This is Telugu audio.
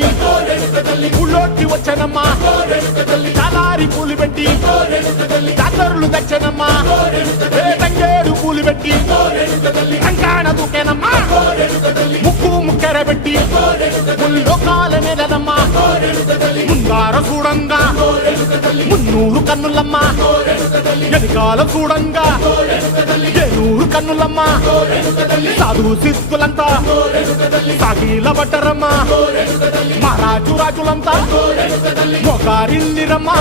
పెట్టి ఊళ్ళోకి వచ్చానమ్మా చాలారి పూలు పెట్టి జాతరులు తెచ్చానమ్మా తంగేడు పూలు పెట్టి కంకాణ దూకేనమ్మా ముక్కు ముక్కెర పెట్టి ముల్లోకాల నెలనమ్మా ముందార చూడంగా మున్నూరు కన్నులమ్మా వెనకాల చూడంగా ఏనూరు కన్నులమ్మా సాధువు సిద్ధులంతా సాగిల బట్టరమ్మా మహారాజు రాజులంతా మొగారిల్లిరమ్మా